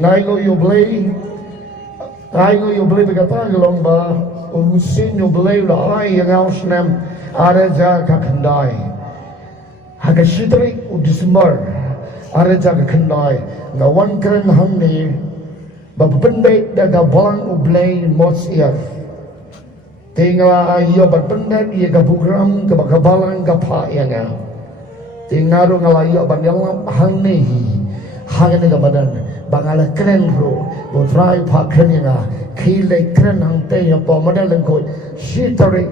ngai ngo yo Blei ngai ngo yo Blei berkata gelong ba usin yo Blei la ai yang aus nem ada jaga kendai haga shitri udismar ada jaga kendai ngawan keren hang ni bapendek daga balang u Blei mos ia tinggal ayo bapendek ia ga program ga bakabalang ga pa ia nga tinggal ngalayo banyalam hang ni haga ni ga badan bangala keren ro bo try pa keren nga khile keren hang te ya pa madal ko shitri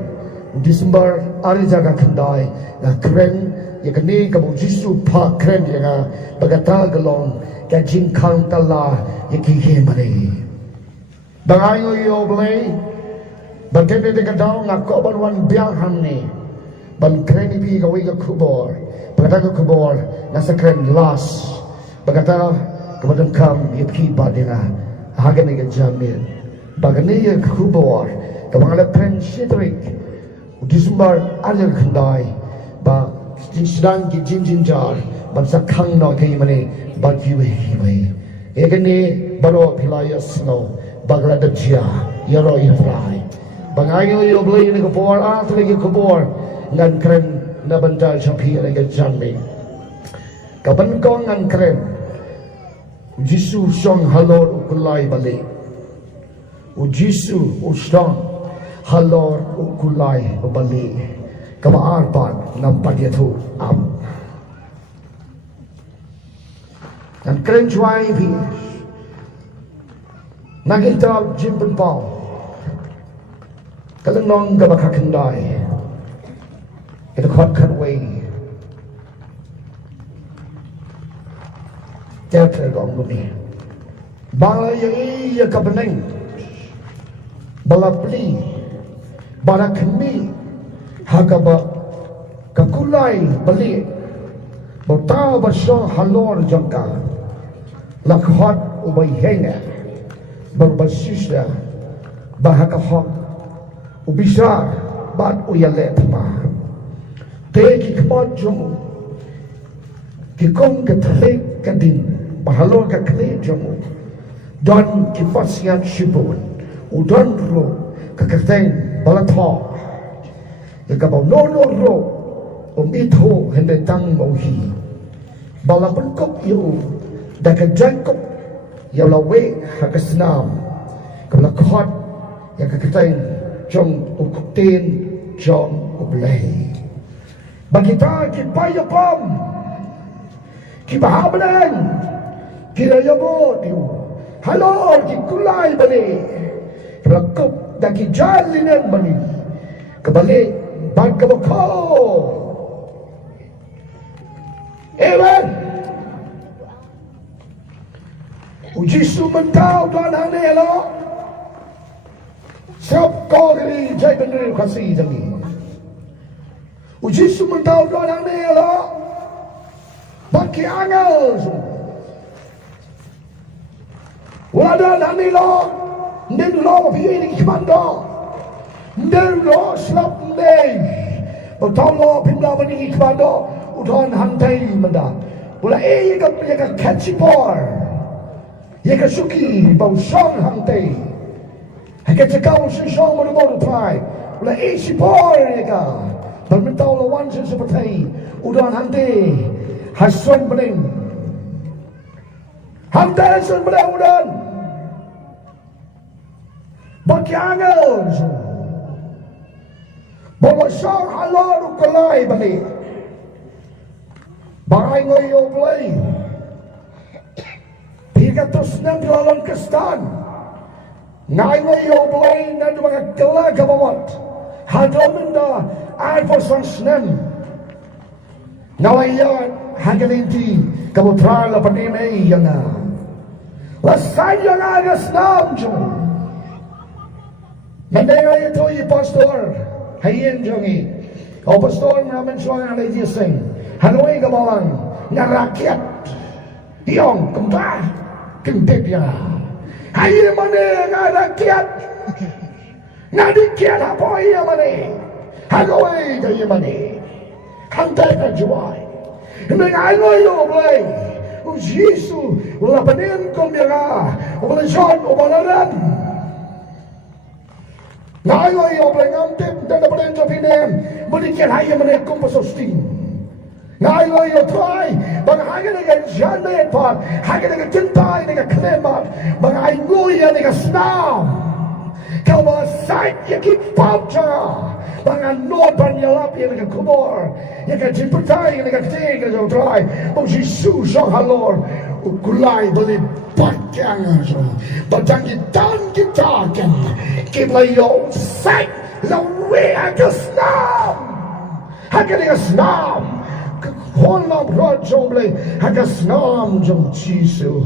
December ari jaga kendai na keren ya kini kamu jisu pa keren ya nga bagata galong ka jingkang tala ya kihe mari bangayo yo Blei bagete de gadao nga ko banwan biang hamni ban keren bi gawi ga khubor bagata ga khubor na sa keren las bagata kemudian kam yaki badina hagane ga jamil bagane ya khubor kamangala pen shitrik December ada kendai ba sedang ki jin jar ban sakang no kai mane ba kiwe egane baro pilaya snow bagla dajia yaro ifrai bangayo yo Blei ni ko por atri ki khubor ngan kren na bantal chapi ni ga jammi kaban ko ngan kren jisu shong halor ukulai Balei jisu shong halor ukulai Balei kama arpan nampak dia tu am dan keren cuai pi nagin tau jimpen pau kalau nong gaba kakendai itu kot katway teater gong gumi Balei iya kabeneng balapli bara kami hakaba kakulai Balei botau basong halor jangka lakhmat ubay henga berbasisda bahakahok ubisa bat uyalet ma teki kemot jomu kikong ketalik kadin bahalor kakle jomu don kifasiat shibun udon ro kakateng balatho yakabau no ro ito hende tang mohi balapun kop yu dakajan kop yalawe hakasnam kabla khot yakakateng jong ukten jong Blei bagita kipaya pom kibahablan kirayabo tiu halo kikulai Balei rakop daki jalinan bani kabale bagabako amen jisu mentau tuan hane lo siap kau kiri jai bener khasi jangi jisu mentau tuan hane lo baki angel wadan hane lo nden lo pi ni kimando nden lo slap nei tau lo pimla bani kimando udon hantai manda pula ga khachipor ka suki bau shong hantai ka chakau si shong mo mo try pula sipor ga bermentau lo wan seperti udon hantai hasun bening hantai sun bening udon bakiangel bawa shong halor ukulai Balei Barai ngoyo Blei Pigatos ng lalong kastan Ngay ngoyo Blei na mga kalagabawat Hadomin na ay po sang snem Ngawayan hagalinti Kamutrala paninay yan na Lasay yan agas namjo Mandaya ito yung pastor Hayin jongi O pastor namin suang alay sing Hanoi gabalang nga rakyat iyong kumta kintik ya hayi mane nga rakyat nga dikyat hapoy ya mane hagaway kayo mane hantay ka juway hindi nga ngoy yo Blei jisu wala panin kong yaga boleh John, boleh Ren. Ngai yo boleh ngamtip dan boleh jopinem, boleh kerja mana komposting. Ngai yo try, bang hanya dengan jalan part, hanya dengan cinta, dengan klemat, bang aingu ya dengan senam. Kau masai ya kipapca, bang anot banyalap ya dengan khubor, ya dengan pyrthei, ya dengan kjat, ya dengan try, bang jisu shong halor. Kulai beli batang aja, batang kita kan, kita yo sai, lawe agak senam, agak senam, kolam rojong Blei, agak senam jong jisu,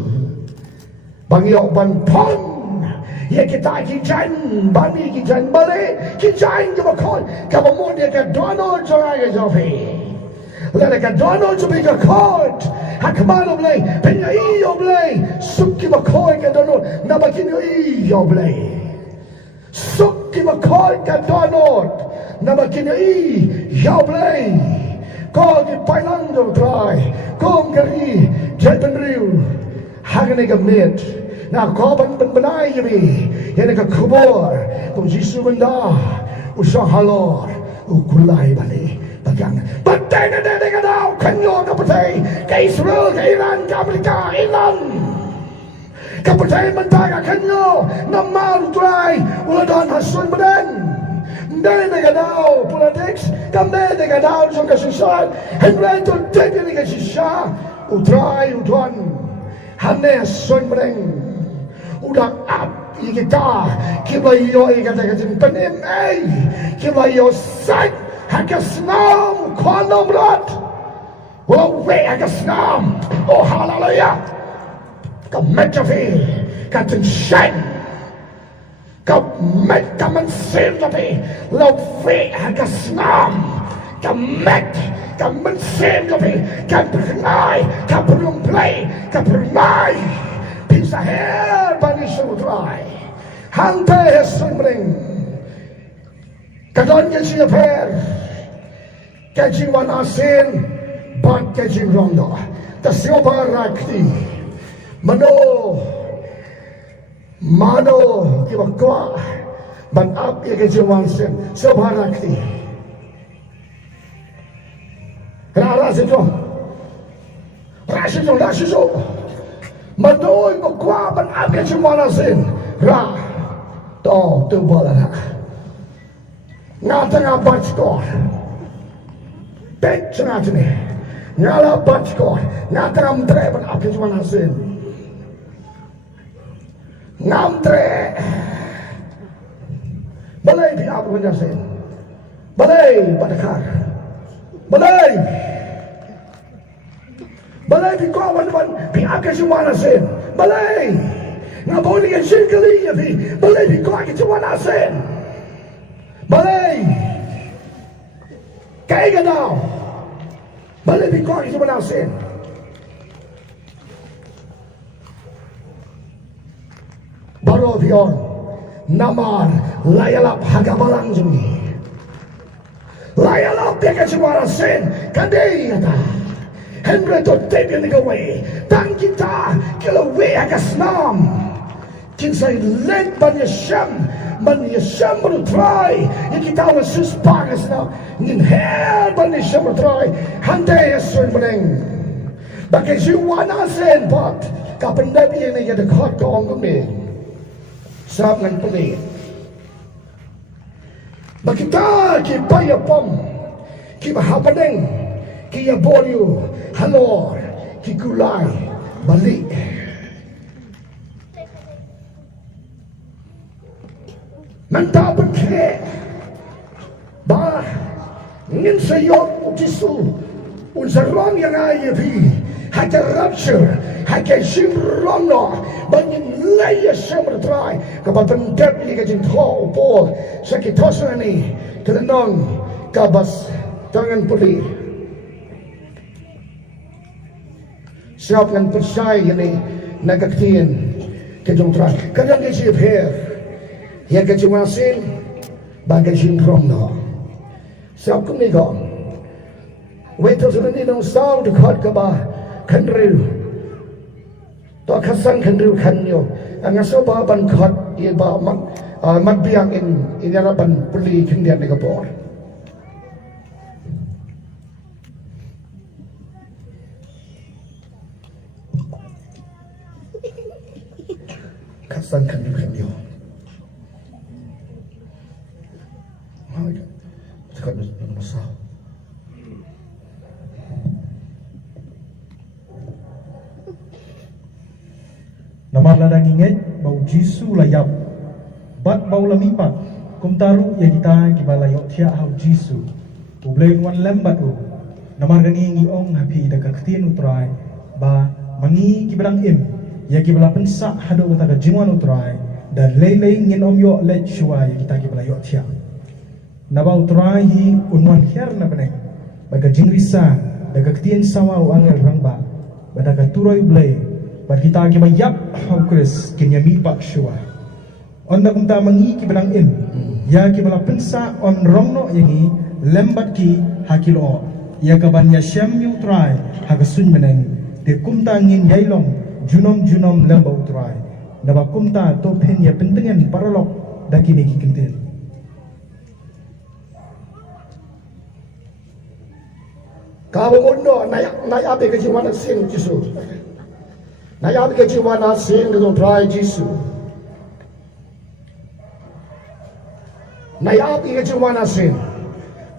bang yo ban pon, ya kita kijan, bani kijan Balei, kijan kita kau, kamu mau dia ke dono jangan jauhi. Lalu kan dono cuma kekot, hakhmat Blei, punya iyo Blei, suki bakhuid kan dono, nama kini iyo Blei, suki bakhuid kan dono, nama kini iyo Blei, kau di pailang dong try, kau ngeri, jadi riu, hanya kemet, nak kau benai jadi, yang nak khubor, kau jisu benda, usah halor, ukulai Balei. Pyrthei na dengan daw kanyo ka pyrthei ka Israel ka Iran ka Amerika Iran ka pyrthei mentaga kanyo na malutray uladon hasun badan ndai dengan daw politics kami dengan daw sa kasusad hynrei to take ni ka sisya utray udon hane hasun badan udah up kita yo ikata kasin panim ay yo sai Hakasnam, konom rat. Walau hakasnam, oh haleluya. Kametjafi, katensen, mynsiem tapi, lau hakasnam, mynsiem tapi, pyrthei, bisa her bani sumutrai, hante sumring, kadonnya siaper. Jingwan arsien, bat jingwan dah. Tersiapa rakti, mano, kita kuat, ban up ya jingwan arsien, siapa rakti. Rasa itu, mano kita kuat, ban up ya jingwan arsien, tu bola, ngatang abad skor. Bet cengat ni, ngala batko, ngatram tre ban apa cuma nasin, ngam tre, Balei di apa pun nasin, Balei batakar, Balei di kawan di apa cuma nasin, Balei ngaboni kan singkali ya fi, Balei di kawan cuma nasin, Balei kayak gak Balei bikor itu menasin. Baru pion namar layalap hagabalang jumi. Layalap dia kan cuma rasin kadai kata. Hynrei to take ni gawe. Tang kita kalau we agasnam. Kinsay led mynsiem baru try. Yang kita harus suspagas na. Ngin her mynsiem baru try. Handai asun meneng. Bagai jingwan asen pat. Kapan nabi yang ni ada kot kong kami. Sab ngan puli. Bakita ki payapom. Ki mahapaneng. Ki yabolyo. Halor. Ki gulay. Balei. Mantap ke, bah, ngin sayok jisu, unsarong yang ayah pi, hanya rapture, hanya simrong no, bangin laya semerdrai, kabatan dep ni kajin thau po, sakit tosan ni, kelenong kabas tangan puli, siap ngan persai ni nagaktiin kajong trai, kadang kajib her. Yang kecuma asin, bagai simrong no. Siap kum ni kau. Waiter sudah ni nong sau dekat ke bah hynrei. to khasan khandu khanyo angaso ba ban khat ye ba mat biang in yara ban puli khingdian ne khubor khasan khandu khanyo Tekan besar. Namar ladang inget bau jisu layap bat bau lamipat kum taru ya kita kibala yok tia hau jisu Blei wan lembat u namar gani ngi ong hapi daga ktin utrai ba mangi kibalang im ya kibala pensak hado utaga jingwan utrai dan lei ngin om yok let shua ya kita kibala yok tia nabau utrai hi unwan her na beneng baga jingrisa daga ktin sawa u angel rangba badaga turoi Blei bar kita ki mayap hau kris kinya mi pak shua on na kumta mangi ki benang im ya ki bala pensa on rongno yangi lembat ki hakilo ya ka ban ya syam yu trai ha ka sun beneng de kumta ngin yailong junom lemba utrai na ba kumta to pen ya pentengen paralok dakini ki kentil Kau undo naik apa kejiwan arsien jisu. Naik apa kejiwan arsien dengan try jisu. Naik apa kejiwan arsien.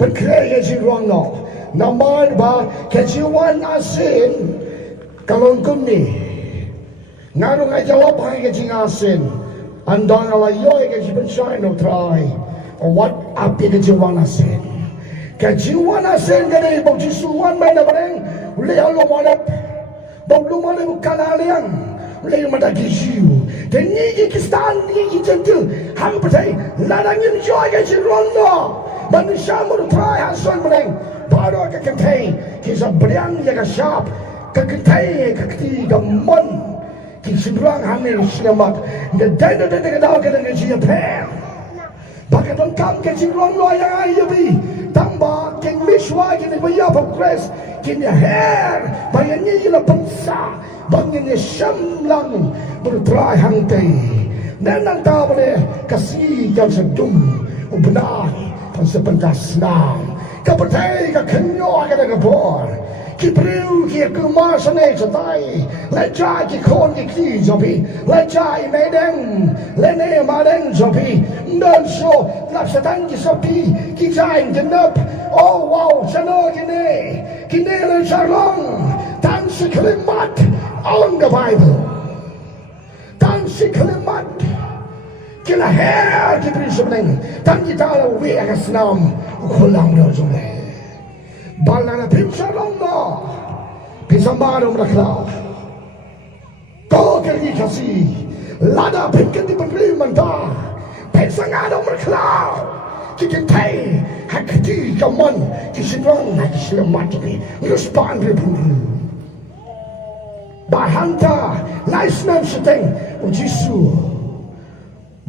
Berkreasi kejiwan no. Nama ba kejiwan arsien kalau kuni. Ngarung aja apa kejiwan arsien. Andang ala yo kejiwan shine no try. What apa kejiwan arsien. Kejiwan arsien kene bau jisuan mana bareng uleh alo malap bau lu malap bukan alian uleh mana jisu dan ni kistan ni jentul ham pyrthei ladangin joy kejiwan no manusia mulu try hasan bareng baru ke kentai kisah berang jaga syap ke kentai ke keti gamon kisah hamil selamat dan dah ke siapa Bakit ang kam kejiwan lo yang ayabi tamba king miswa kini baya pagkres kini her bayan niya la pensa bangin niya siyam lang bertry hangtay nanang tabale kasi kan sedum ubenay ang sa pentasnam kapatay kakanyo ka nagabor kipriu ki kumasane satay lejay ki kon ki kizobi lejay medeng lene madeng zobi dan so lapsatan ki sopi ki jain genep oh wow chano kine le charlong tan si kalimat on the bible tan si kalimat kila her ki prisobneng tan kita la we agasnam kulang do zome balana pimsalong no pisamaro mraklau ko kergi khasi lada pinkan di Blei manta pensangado mraklau kikentai hakti kaman kisinrong na kislemat ni respond repuru bahanta laisnan seteng jisu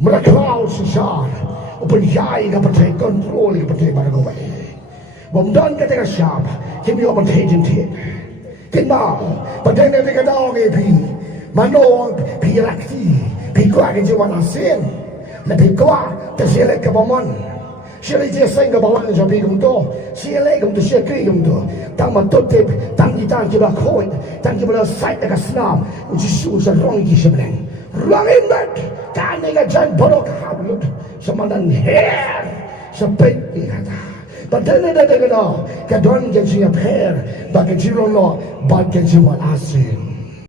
mraklau sisar upun yai ka pyrthei kontrol ka pyrthei baragawai Bomdan ketika siap, kimi orang terjentih. Kenal, pada negara dalam ini, mano pirakti, pikwa kejiwan arsien, lebih kuat tersilat ke baman. Siapa je sehingga bawan jadi gumto, siapa gumto siapa gumto. Tang matotip, tang kita bakhuid, tang kita sait dekat senam, jisu serong kisah Rang ingat, kan negara jan borok hablut, semadan her, sepet kata. Padahal ada kena kadang jadi per bagi jiran lo bagi jiwan arsien.